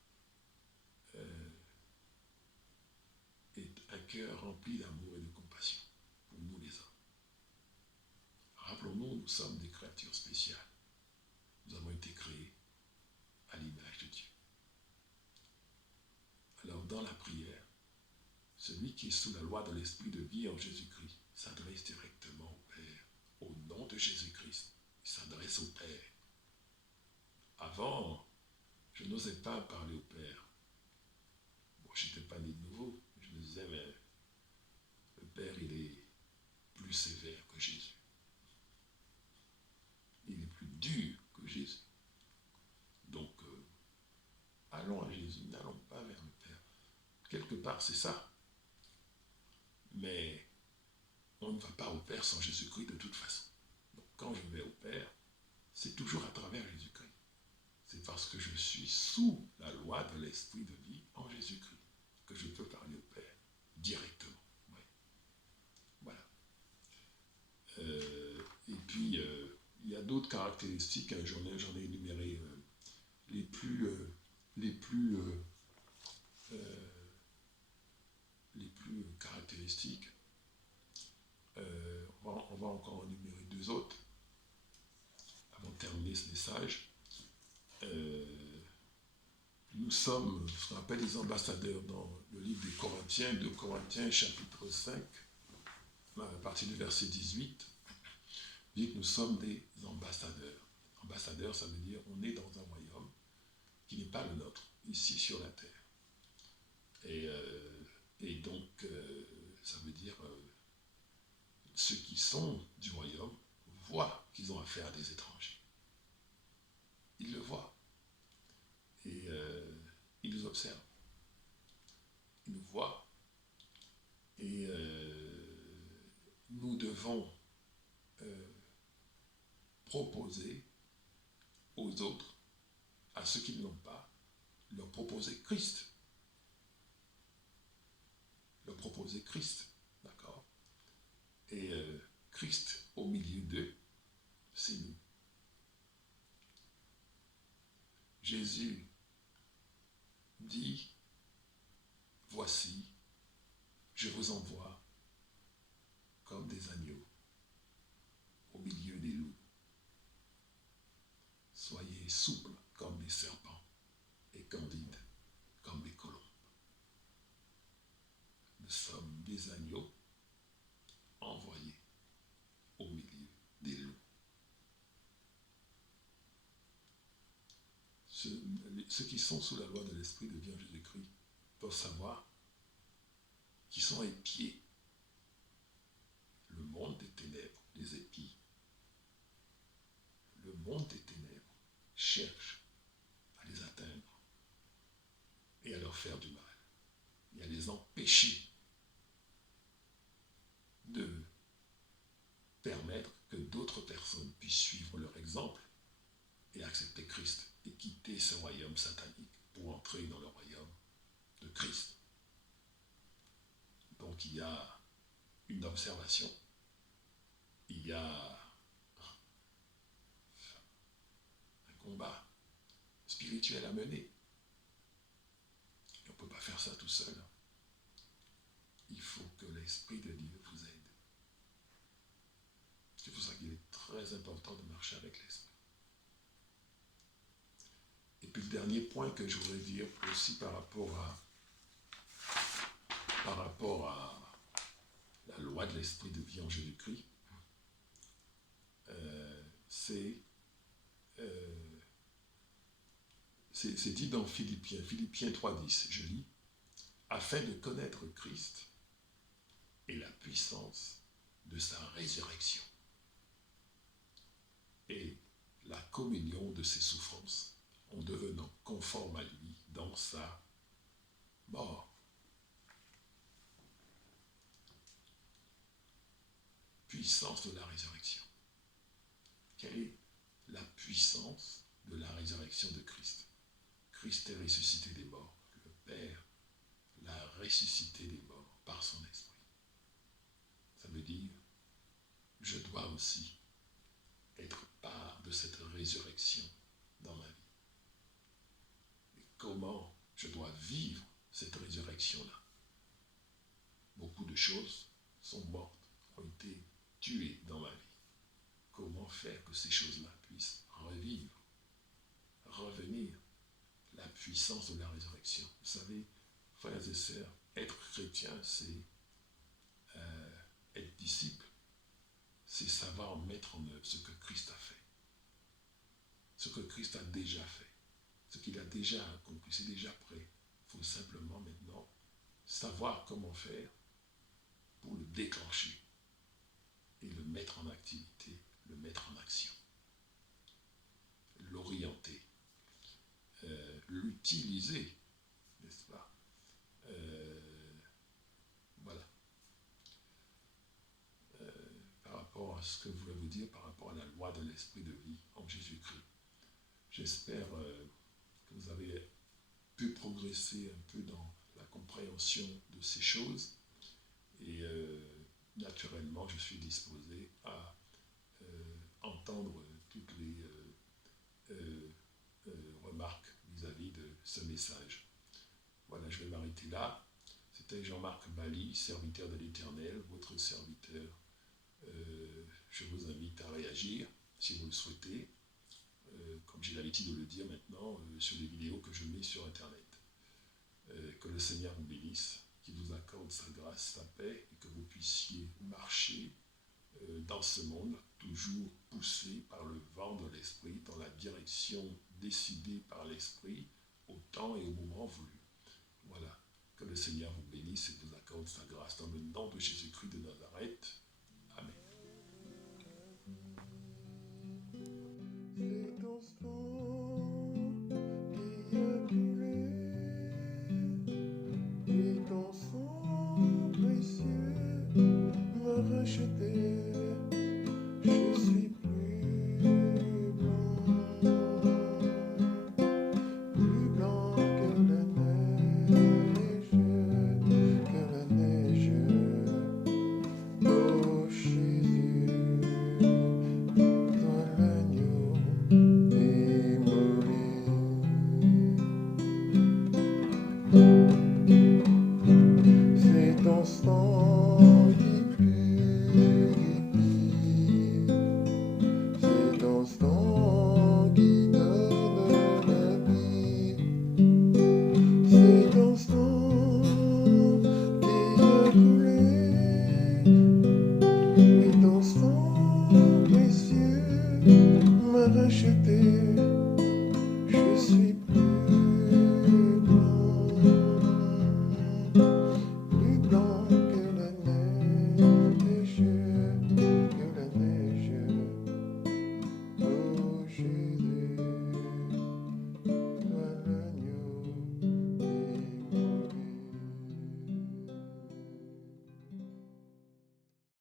est un cœur rempli d'amour et de compassion pour nous les hommes. Rappelons-nous, nous sommes des créatures spéciales. Nous avons été créés à l'image de Dieu. Alors dans la prière, celui qui est sous la loi de l'Esprit de vie en Jésus-Christ s'adresse directement au Père, au nom de Jésus-Christ. Il s'adresse au Père. Avant, je n'osais pas parler au Père. Bon, je n'étais pas né de nouveau. Je me disais, mais le Père, il est plus sévère que Jésus. Il est plus dur que Jésus. Donc, allons à Jésus, n'allons pas vers le Père. Quelque part, c'est ça. Mais on ne va pas au Père sans Jésus-Christ de toute façon. Donc, quand je vais au Père, c'est toujours à travers Jésus-Christ. C'est parce que je suis sous la loi de l'Esprit de vie en Jésus-Christ que je peux parler au Père directement. Ouais. Voilà. Et puis, il y a d'autres caractéristiques, hein, j'en ai énuméré les plus caractéristiques. On va encore en énumérer deux autres avant de terminer ce message. Nous sommes ce qu'on appelle les ambassadeurs dans le livre des Corinthiens, 2 Corinthiens chapitre 5, à partir du verset 18, dit que nous sommes des ambassadeurs. Ambassadeur, ça veut dire on est dans un royaume qui n'est pas le nôtre, ici sur la terre. Et donc, ça veut dire ceux qui sont du royaume voient qu'ils ont affaire à des étrangers. Ils le voient. Et ils nous observent. Ils nous voient. Et nous devons proposer aux autres, à ceux qui ne l'ont pas, leur proposer Christ. Leur proposer Christ, d'accord? Et Christ au milieu d'eux, c'est nous. Jésus dit, voici, je vous envoie comme des agneaux au milieu des loups. Soyez souples comme des serpents et candides comme des colombes. Nous sommes des agneaux envoyés au milieu des loups. Ceux qui sont sous la loi de l'Esprit de vie en Jésus-Christ doivent savoir qu'ils sont épiés. Le monde des ténèbres les épie. Le monde des ténèbres cherche à les atteindre et à leur faire du mal et à les empêcher de permettre que d'autres personnes puissent suivre leur exemple et accepter Christ et quitter ce royaume satanique pour entrer dans le royaume de Christ. Donc il y a une observation, il y a un combat spirituel à mener. Et on ne peut pas faire ça tout seul. Il faut que l'Esprit de Dieu vous aide. C'est pour ça qu'il est très important de marcher avec l'Esprit. Et puis le dernier point que je voudrais dire aussi par rapport à la loi de l'Esprit de vie en Jésus-Christ, c'est dit dans Philippiens 3,10, je lis, afin de connaître Christ et la puissance de sa résurrection et la communion de ses souffrances en devenant conforme à lui dans sa mort. Puissance de la résurrection. Quelle est la puissance de la résurrection de Christ? Christ est ressuscité des morts. Le Père l'a ressuscité des morts par son esprit. Ça veut dire, je dois aussi être part de cette résurrection dans ma vie. Et comment je dois vivre cette résurrection-là? Beaucoup de choses sont mortes, ont été tuées dans ma vie. Comment faire que ces choses-là puissent revivre, revenir? La puissance de la résurrection. Vous savez, frères et sœurs, être chrétien, c'est être disciple, c'est savoir mettre en œuvre ce que Christ a fait. Ce que Christ a déjà fait. Ce qu'il a déjà accompli, c'est déjà prêt. Il faut simplement maintenant savoir comment faire pour le déclencher et le mettre en activité, le mettre en action. L'orienter. L'utiliser, n'est-ce pas? Voilà. Par rapport à ce que je voulais vous dire, par rapport à la loi de l'Esprit de vie en Jésus-Christ. J'espère que vous avez pu progresser un peu dans la compréhension de ces choses. Et naturellement, je suis disposé à entendre toutes les remarques vis-à-vis de ce message. Voilà, je vais m'arrêter là. C'était Jean-Marc Bali, serviteur de l'Éternel, votre serviteur. Je vous invite à réagir, si vous le souhaitez, comme j'ai l'habitude de le dire maintenant, sur les vidéos que je mets sur Internet. Que le Seigneur vous bénisse, qu'il vous accorde sa grâce, sa paix, et que vous puissiez marcher dans ce monde, toujours poussé par le vent de l'Esprit, dans la direction décidée par l'Esprit, au temps et au moment voulu. Voilà, que le Seigneur vous bénisse et vous accorde sa grâce dans le nom de Jésus-Christ de Nazareth. Amen. C'est ton sang qui a coulé, et ton sang précieux m'a racheté.